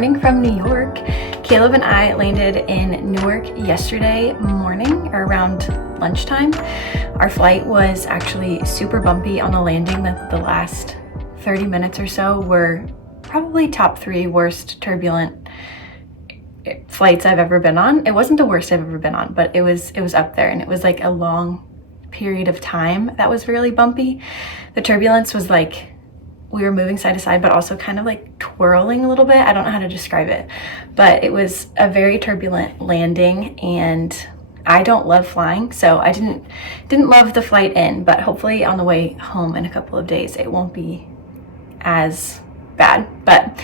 morning from New York. Caleb and I landed in Newark yesterday morning or around lunchtime. Our flight was actually super bumpy on a landing. The last 30 minutes or so were probably top 3 worst turbulent flights I've ever been on. It wasn't the worst I've ever been on, but it was up there, and it was like a long period of time that was really bumpy. The turbulence was like we were moving side to side, but also kind of like twirling a little bit. I don't know how to describe it, but it was a very turbulent landing, and I don't love flying, so I didn't love the flight in, but hopefully on the way home in a couple of days it won't be as bad. But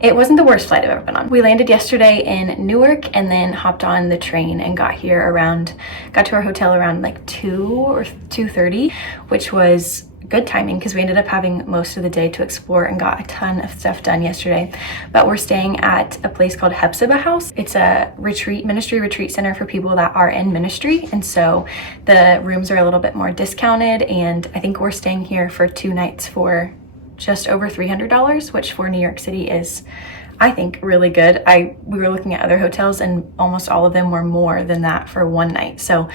it wasn't the worst flight I've ever been on. We landed yesterday in Newark and then hopped on the train and got to our hotel around like 2 or 2:30, which was good timing because we ended up having most of the day to explore and got a ton of stuff done yesterday. But we're staying at a place called Hepzibah House. It's a ministry retreat center for people that are in ministry, and so the rooms are a little bit more discounted, and I think we're staying here for 2 nights for just over $300, which for New York City is, I think, really good. We were looking at other hotels and almost all of them were more than that for 1 night. So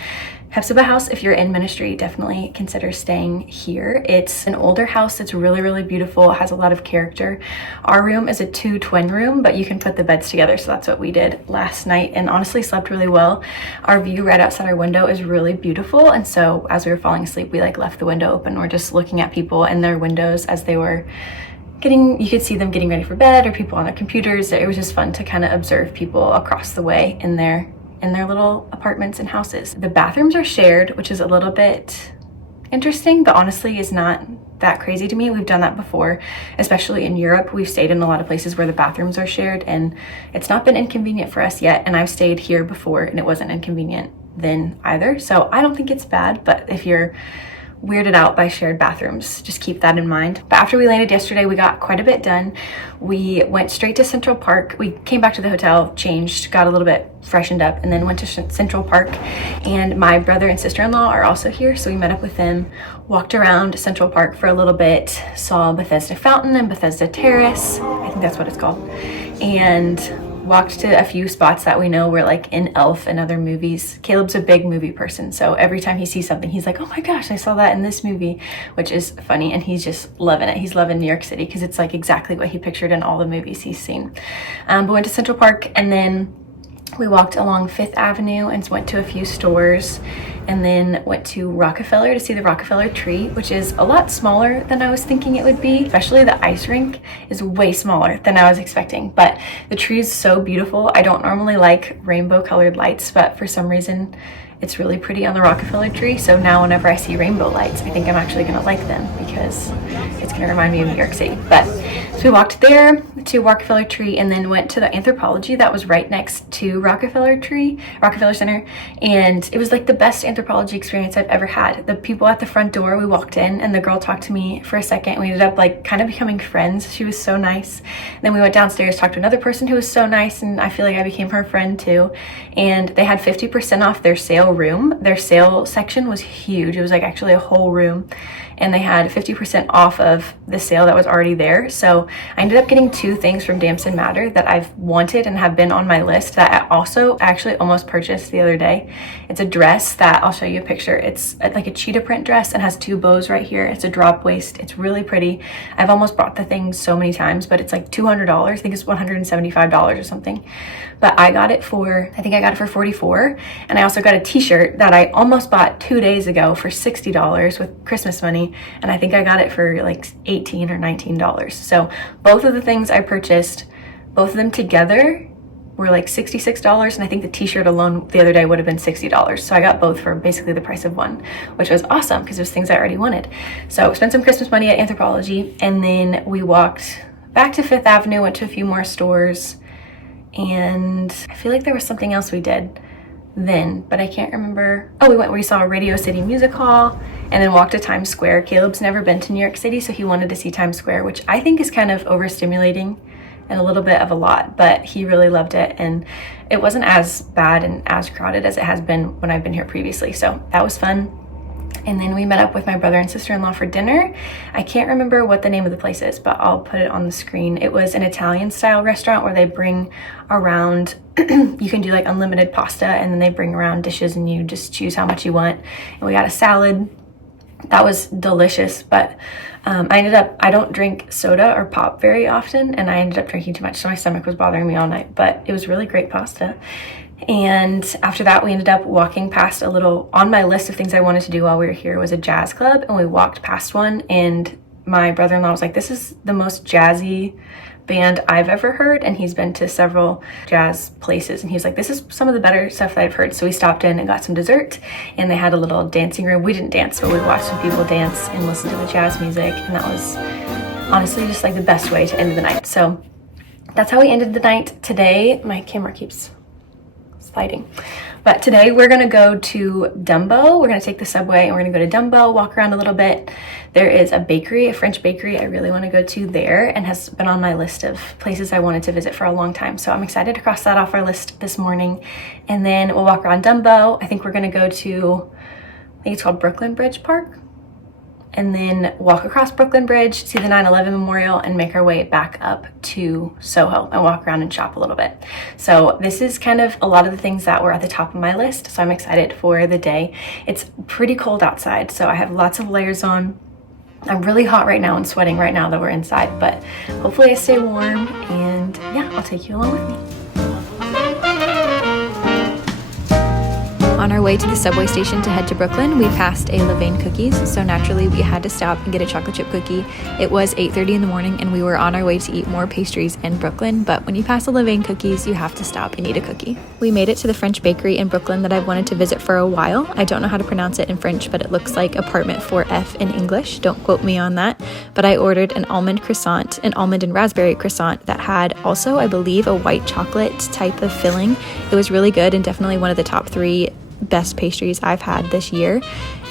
Hepzibah House, if you're in ministry, definitely consider staying here. It's an older house that's really, really beautiful. It has a lot of character. Our room is a 2 twin room, but you can put the beds together. So that's what we did last night, and honestly slept really well. Our view right outside our window is really beautiful. And so as we were falling asleep, we like left the window open. We're just looking at people in their windows as they were you could see them getting ready for bed or people on their computers. It was just fun to kind of observe people across the way in their little apartments and houses. The bathrooms are shared, which is a little bit interesting, but honestly is not that crazy to me. We've done that before, especially in Europe. We've stayed in a lot of places where the bathrooms are shared, and it's not been inconvenient for us yet. And I've stayed here before and it wasn't inconvenient then either. So I don't think it's bad, but if you're weirded out by shared bathrooms, just keep that in mind. But after we landed yesterday, we got quite a bit done. We went straight to Central Park. We came back to the hotel, changed, got a little bit freshened up, and then went to Central Park. And my brother and sister-in-law are also here, so we met up with them, walked around Central Park for a little bit, saw Bethesda Fountain and Bethesda Terrace, I think that's what it's called, and walked to a few spots that we know were like in Elf and other movies. Caleb's a big movie person, so every time he sees something, he's like, oh my gosh, I saw that in this movie, which is funny, and he's just loving it. He's loving New York City because it's like exactly what he pictured in all the movies he's seen. But went to Central Park, and then we walked along 5th Avenue and went to a few stores, and then went to Rockefeller to see the Rockefeller tree, which is a lot smaller than I was thinking it would be. Especially the ice rink is way smaller than I was expecting, but the tree is so beautiful. I don't normally like rainbow colored lights, but for some reason it's really pretty on the Rockefeller tree. So now whenever I see rainbow lights, I think I'm actually gonna like them because it's gonna remind me of New York City. But so we walked there to Rockefeller tree and then went to the Anthropology that was right next to Rockefeller Center. And it was like the best Anthropology experience I've ever had. The people at the front door, we walked in and the girl talked to me for a second. We ended up like kind of becoming friends. She was so nice. And then we went downstairs, talked to another person who was so nice, and I feel like I became her friend too. And they had 50% off their sale room. Their sale section was huge. It was like actually a whole room, and they had 50% off of the sale that was already there. So I ended up getting 2 things from Damson Matter that I've wanted and have been on my list that I actually almost purchased the other day. It's a dress that I'll show you a picture. It's like a cheetah print dress and has 2 bows right here. It's a drop waist. It's really pretty. I've almost bought the thing so many times, but it's like $200. I think it's $175 or something. But I think I got it for $44. And I also got a t-shirt that I almost bought 2 days ago for $60 with Christmas money. And I think I got it for like $18 or $19. So both of the things I purchased, both of them together were like $66. And I think the t-shirt alone the other day would have been $60. So I got both for basically the price of one, which was awesome because it was things I already wanted. So spent some Christmas money at Anthropology, and then we walked back to 5th Avenue, went to a few more stores, and I feel like there was something else we did then, but I can't remember. Oh, we saw a Radio City Music Hall, and then walked to Times Square. Caleb's never been to New York City, so he wanted to see Times Square, which I think is kind of overstimulating and a little bit of a lot, but he really loved it, and it wasn't as bad and as crowded as it has been when I've been here previously, so that was fun. And then we met up with my brother and sister-in-law for dinner. I can't remember what the name of the place is, but I'll put it on the screen. It was an Italian style restaurant where they bring around, you can do like unlimited pasta, and then they bring around dishes and you just choose how much you want. And we got a salad. That was delicious, but I don't drink soda or pop very often, and I ended up drinking too much, so my stomach was bothering me all night, but it was really great pasta. And after that, we ended up walking past a little, on my list of things I wanted to do while we were here was a jazz club, and we walked past one, and my brother-in-law was like, this is the most jazzy band I've ever heard, and he's been to several jazz places, and he's like, this is some of the better stuff that I've heard. So we stopped in and got some dessert, and they had a little dancing room. We didn't dance, but we watched some people dance and listen to the jazz music, and that was honestly just like the best way to end the night. So that's how we ended the night today. My camera keeps sliding. But today we're gonna go to Dumbo. We're gonna take the subway and we're gonna go to Dumbo, walk around a little bit. There is a bakery, a French bakery I really wanna go to there, and has been on my list of places I wanted to visit for a long time. So I'm excited to cross that off our list this morning. And then we'll walk around Dumbo. I think we're gonna go to, I think it's called Brooklyn Bridge Park. And then walk across Brooklyn Bridge, see the 9/11 Memorial, and make our way back up to Soho and walk around and shop a little bit. So this is kind of a lot of the things that were at the top of my list. So I'm excited for the day. It's pretty cold outside, so I have lots of layers on. I'm really hot right now and sweating right now that we're inside, but hopefully I stay warm, and yeah, I'll take you along with me. On our way to the subway station to head to Brooklyn, we passed a Levain Cookies, so naturally we had to stop and get a chocolate chip cookie. It was 8:30 in the morning and we were on our way to eat more pastries in Brooklyn, but when you pass a Levain Cookies, you have to stop and eat a cookie. We made it to the French bakery in Brooklyn that I've wanted to visit for a while. I don't know how to pronounce it in French, but it looks like apartment 4F in English. Don't quote me on that. But I ordered an almond croissant, an almond and raspberry croissant that had also, I believe, a white chocolate type of filling. It was really good and definitely one of the top 3 best pastries I've had this year.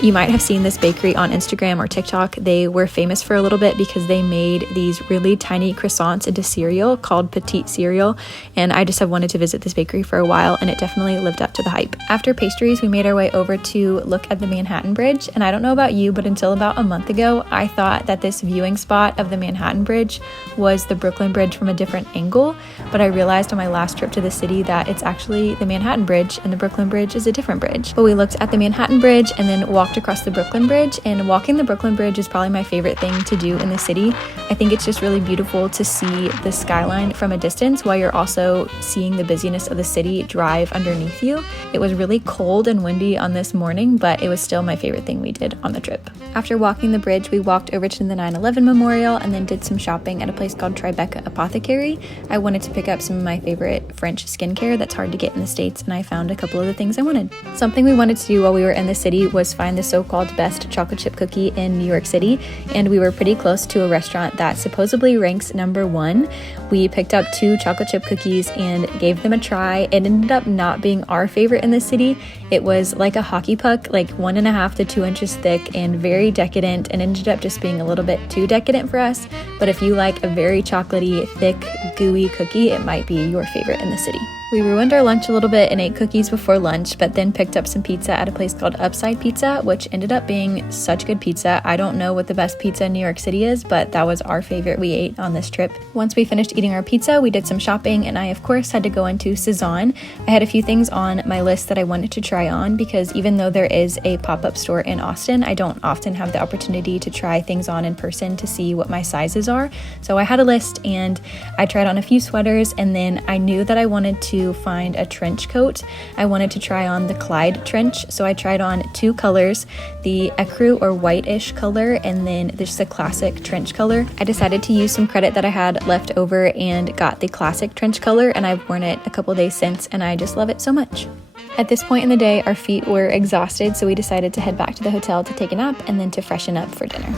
You might have seen this bakery on Instagram or TikTok. They were famous for a little bit because they made these really tiny croissants into cereal called petite cereal, and I just have wanted to visit this bakery for a while, and it definitely lived up to the hype. After pastries, we made our way over to look at the Manhattan Bridge, and I don't know about you, but until about a month ago, I thought that this viewing spot of the Manhattan Bridge was the Brooklyn Bridge from a different angle, but I realized on my last trip to the city that it's actually the Manhattan Bridge, and the Brooklyn Bridge is a different bridge. But we looked at the Manhattan Bridge and then walked across the Brooklyn Bridge, and walking the Brooklyn Bridge is probably my favorite thing to do in the city. I think it's just really beautiful to see the skyline from a distance while you're also seeing the busyness of the city drive underneath you. It was really cold and windy on this morning, but it was still my favorite thing we did on the trip. After walking the bridge, we walked over to the 9/11 Memorial and then did some shopping at a place called Tribeca Apothecary. I wanted to pick up some of my favorite French skincare that's hard to get in the States, and I found a couple of the things I wanted. Something we wanted to do while we were in the city was find the so-called best chocolate chip cookie in New York City, and we were pretty close to a restaurant that supposedly ranks #1. We picked up 2 chocolate chip cookies and gave them a try. It ended up not being our favorite in the city. It was like a hockey puck, like 1.5 to 2 inches thick and very decadent, and ended up just being a little bit too decadent for us. But if you like a very chocolatey, thick, gooey cookie, it might be your favorite in the city. We ruined our lunch a little bit and ate cookies before lunch, but then picked up some pizza at a place called Upside Pizza, which ended up being such good pizza. I don't know what the best pizza in New York City is, but that was our favorite we ate on this trip. Once we finished eating our pizza, we did some shopping, and I, of course, had to go into Sézane. I had a few things on my list that I wanted to try on because even though there is a pop-up store in Austin, I don't often have the opportunity to try things on in person to see what my sizes are. So I had a list, and I tried on a few sweaters, and then I knew that I wanted to find a trench coat. I wanted to try on the Clyde trench, so I tried on 2 colors, the ecru or whitish color, and then there's the classic trench color. I decided to use some credit that I had left over and got the classic trench color, and I've worn it a couple days since, and I just love it so much. At this point in the day, our feet were exhausted, so we decided to head back to the hotel to take a nap and then to freshen up for dinner.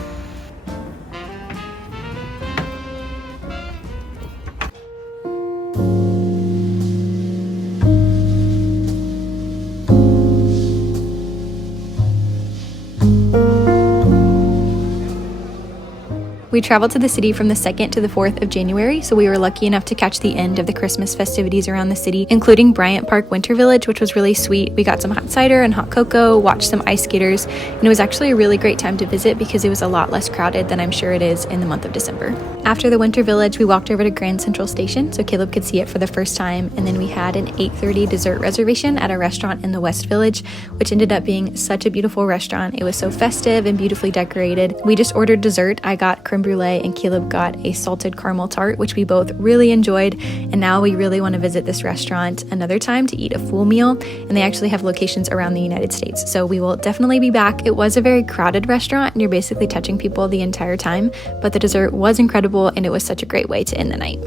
We We traveled to the city from the 2nd to the 4th of January, so we were lucky enough to catch the end of the Christmas festivities around the city, including Bryant Park Winter Village, which was really sweet. We got some hot cider and hot cocoa, watched some ice skaters, and it was actually a really great time to visit because it was a lot less crowded than I'm sure it is in the month of December. After the Winter Village, we walked over to Grand Central Station so Caleb could see it for the first time, and then we had an 8:30 dessert reservation at a restaurant in the West Village, which ended up being such a beautiful restaurant. It was so festive and beautifully decorated. We just ordered dessert. I got creme brulee and Caleb got a salted caramel tart, which we both really enjoyed, and now we really want to visit this restaurant another time to eat a full meal, and they actually have locations around the United States, so we will definitely be back. It was a very crowded restaurant and you're basically touching people the entire time, but the dessert was incredible and it was such a great way to end the night.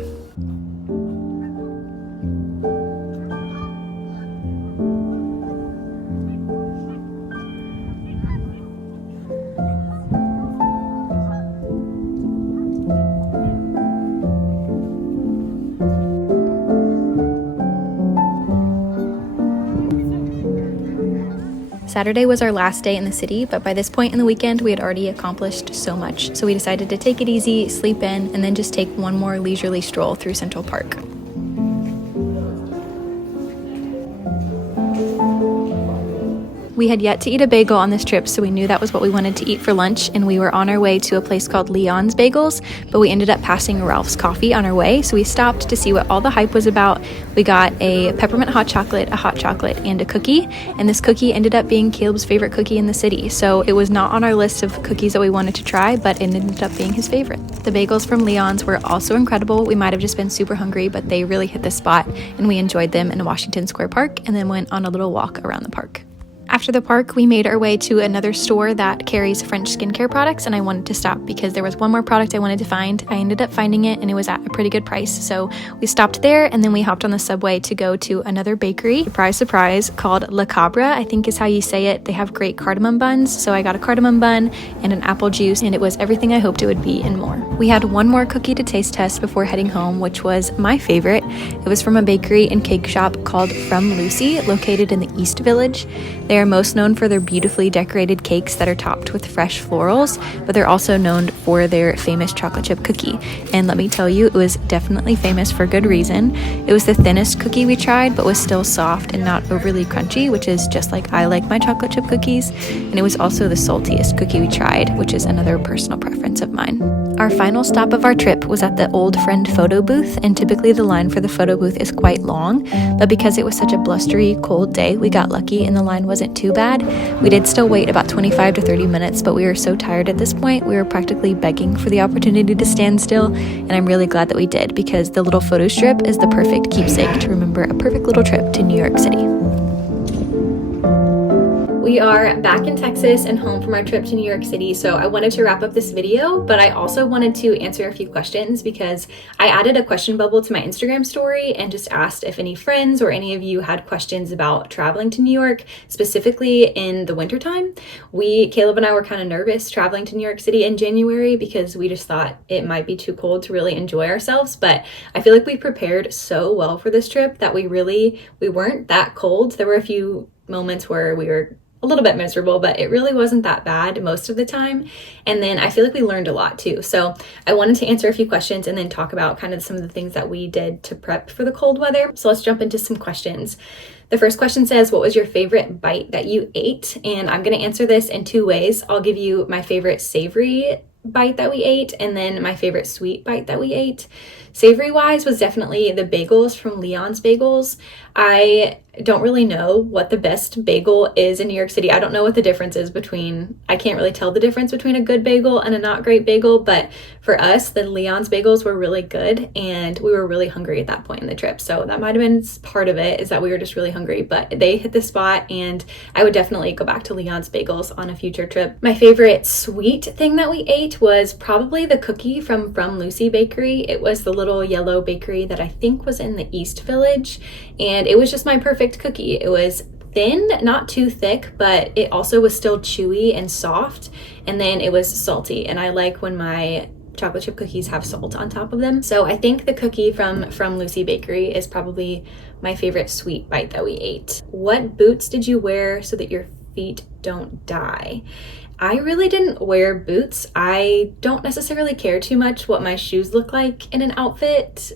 Saturday was our last day in the city, but by this point in the weekend, we had already accomplished so much. So we decided to take it easy, sleep in, and then just take one more leisurely stroll through Central Park. We had yet to eat a bagel on this trip, so we knew that was what we wanted to eat for lunch, and we were on our way to a place called Leon's Bagels, but we ended up passing Ralph's Coffee on our way, so we stopped to see what all the hype was about. We got a peppermint hot chocolate, a hot chocolate, and a cookie, and this cookie ended up being Caleb's favorite cookie in the city, so it was not on our list of cookies that we wanted to try, but it ended up being his favorite. The bagels from Leon's were also incredible. We might have just been super hungry, but they really hit the spot, and we enjoyed them in Washington Square Park, and then went on a little walk around the park. After the park, we made our way to another store that carries French skincare products, and I wanted to stop because there was one more product I wanted to find. I ended up finding it, and it was at a pretty good price, so we stopped there, and then we hopped on the subway to go to another bakery, surprise, surprise, called Le Cabra, I think is how you say it. They have great cardamom buns, so I got a cardamom bun and an apple juice, and it was everything I hoped it would be and more. We had one more cookie to taste test before heading home, which was my favorite. It was from a bakery and cake shop called From Lucy, located in the East Village. They are most known for their beautifully decorated cakes that are topped with fresh florals, but they're also known for their famous chocolate chip cookie. And let me tell you, it was definitely famous for good reason. It was the thinnest cookie we tried, but was still soft and not overly crunchy, which is just like I like my chocolate chip cookies. And it was also the saltiest cookie we tried, which is another personal preference of mine. Our final stop of our trip was at the Old Friend photo booth, and typically the line for the photo booth is quite long, but because it was such a blustery, cold day, we got lucky and the line wasn't too bad. We did still wait about 25 to 30 minutes, but we were so tired at this point, we were practically begging for the opportunity to stand still, and I'm really glad that we did because the little photo strip is the perfect keepsake to remember a perfect little trip to New York City. We are back in Texas and home from our trip to New York City, so I wanted to wrap up this video, but I also wanted to answer a few questions because I added a question bubble to my Instagram story and just asked if any friends or any of you had questions about traveling to New York, specifically in the wintertime. Caleb and I were kind of nervous traveling to New York City in January because we just thought it might be too cold to really enjoy ourselves, but I feel like we prepared so well for this trip that we weren't that cold. There were a few moments where we were a little bit miserable, but it really wasn't that bad most of the time. And then I feel like we learned a lot too. So I wanted to answer a few questions and then talk about kind of some of the things that we did to prep for the cold weather. So let's jump into some questions. The first question says, what was your favorite bite that you ate? And I'm going to answer this in two ways. I'll give you my favorite savory bite that we ate and then my favorite sweet bite that we ate. Savory wise was definitely the bagels from Leon's Bagels. I don't really know what the best bagel is in New York City. I don't know what the difference is I can't really tell the difference between a good bagel and a not great bagel, but for us, the Leon's Bagels were really good and we were really hungry at that point in the trip. So that might have been part of it, is that we were just really hungry, but they hit the spot and I would definitely go back to Leon's Bagels on a future trip. My favorite sweet thing that we ate was probably the cookie from Lucy Bakery. It was the little yellow bakery that I think was in the East Village, and it was just my perfect cookie. It was thin, not too thick, but it also was still chewy and soft, and then it was salty, and I like when my chocolate chip cookies have salt on top of them. So I think the cookie from Lucy Bakery is probably my favorite sweet bite that we ate. What boots did you wear so that your feet don't die. I really didn't wear boots. I don't necessarily care too much what my shoes look like in an outfit.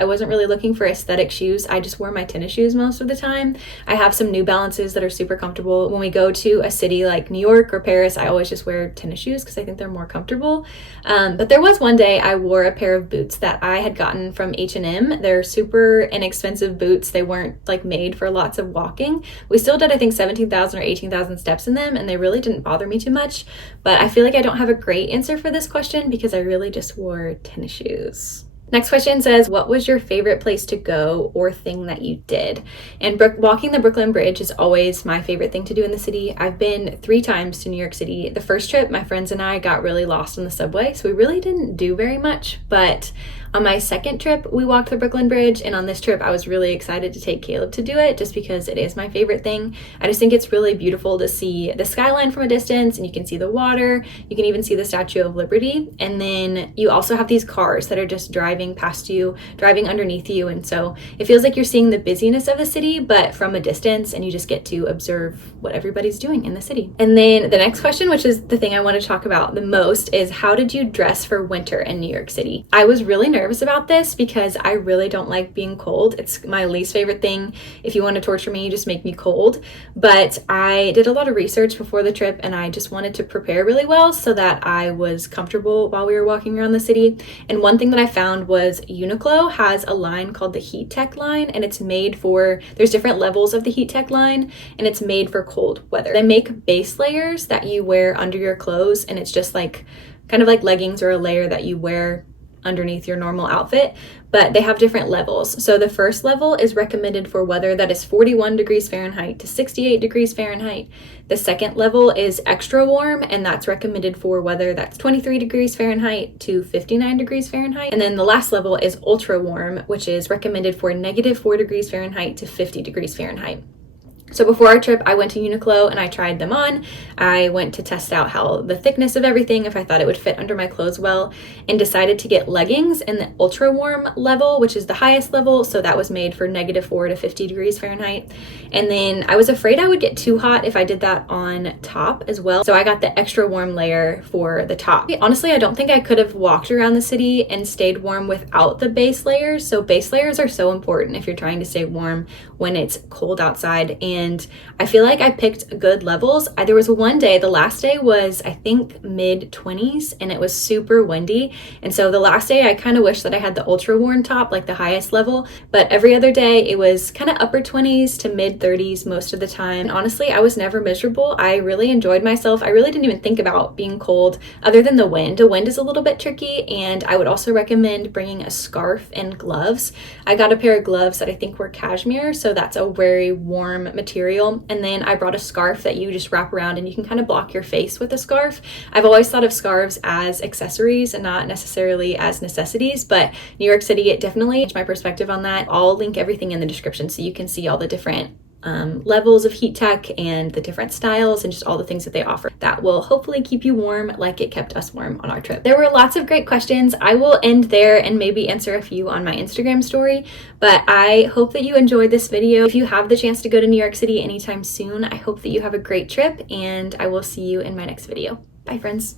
I wasn't really looking for aesthetic shoes. I just wore my tennis shoes most of the time. I have some New Balances that are super comfortable. When we go to a city like New York or Paris, I always just wear tennis shoes because I think they're more comfortable. But there was one day I wore a pair of boots that I had gotten from H&M. They're super inexpensive boots. They weren't like made for lots of walking. We still did, I think, 17,000 or 18,000 steps in them, and they really didn't bother me too much. But I feel like I don't have a great answer for this question because I really just wore tennis shoes. Next question says, what was your favorite place to go or thing that you did? And walking the Brooklyn Bridge is always my favorite thing to do in the city. I've been 3 times to New York City. The first trip, my friends and I got really lost on the subway, so we really didn't do very much. But on my second trip, we walked the Brooklyn Bridge, and on this trip, I was really excited to take Caleb to do it just because it is my favorite thing. I just think it's really beautiful to see the skyline from a distance, and you can see the water. You can even see the Statue of Liberty. And then you also have these cars that are just driving past you, driving underneath you. And so it feels like you're seeing the busyness of the city, but from a distance, and you just get to observe what everybody's doing in the city. And then the next question, which is the thing I want to talk about the most, is how did you dress for winter in New York City? I was really nervous about this because I really don't like being cold. It's my least favorite thing. If you want to torture me, just make me cold. But I did a lot of research before the trip, and I just wanted to prepare really well so that I was comfortable while we were walking around the city. And one thing that I found was Uniqlo has a line called the Heat Tech line, and it's made for, there's different levels of the Heat Tech line, and it's made for cold weather. They make base layers that you wear under your clothes, and it's just like kind of like leggings or a layer that you wear underneath your normal outfit, but they have different levels. So the first level is recommended for weather that is 41 degrees Fahrenheit to 68 degrees Fahrenheit. The second level is extra warm, and that's recommended for weather that's 23 degrees Fahrenheit to 59 degrees Fahrenheit. And then the last level is ultra warm, which is recommended for -4 degrees Fahrenheit to 50 degrees Fahrenheit. So before our trip, I went to Uniqlo and I tried them on. I went to test out how the thickness of everything, if I thought it would fit under my clothes well, and decided to get leggings in the ultra warm level, which is the highest level. So that was made for -4 to 50 degrees Fahrenheit. And then I was afraid I would get too hot if I did that on top as well. So I got the extra warm layer for the top. Honestly, I don't think I could have walked around the city and stayed warm without the base layers. So base layers are so important if you're trying to stay warm when it's cold outside. And I feel like I picked good levels. There was one day, the last day was, I think, mid-20s, and it was super windy. And so the last day, I kind of wish that I had the ultra warm top, like the highest level. But every other day, it was kind of upper 20s to mid-30s most of the time. And honestly, I was never miserable. I really enjoyed myself. I really didn't even think about being cold other than the wind. The wind is a little bit tricky, and I would also recommend bringing a scarf and gloves. I got a pair of gloves that I think were cashmere, so that's a very warm material. And then I brought a scarf that you just wrap around, and you can kind of block your face with a scarf. I've always thought of scarves as accessories and not necessarily as necessities, but New York City, it definitely changed my perspective on that. I'll link everything in the description so you can see all the different levels of heat tech and the different styles and just all the things that they offer that will hopefully keep you warm like it kept us warm on our trip. There were lots of great questions. I will end there and maybe answer a few on my Instagram story, but I hope that you enjoyed this video. If you have the chance to go to New York City anytime soon, I hope that you have a great trip, and I will see you in my next video. Bye, friends.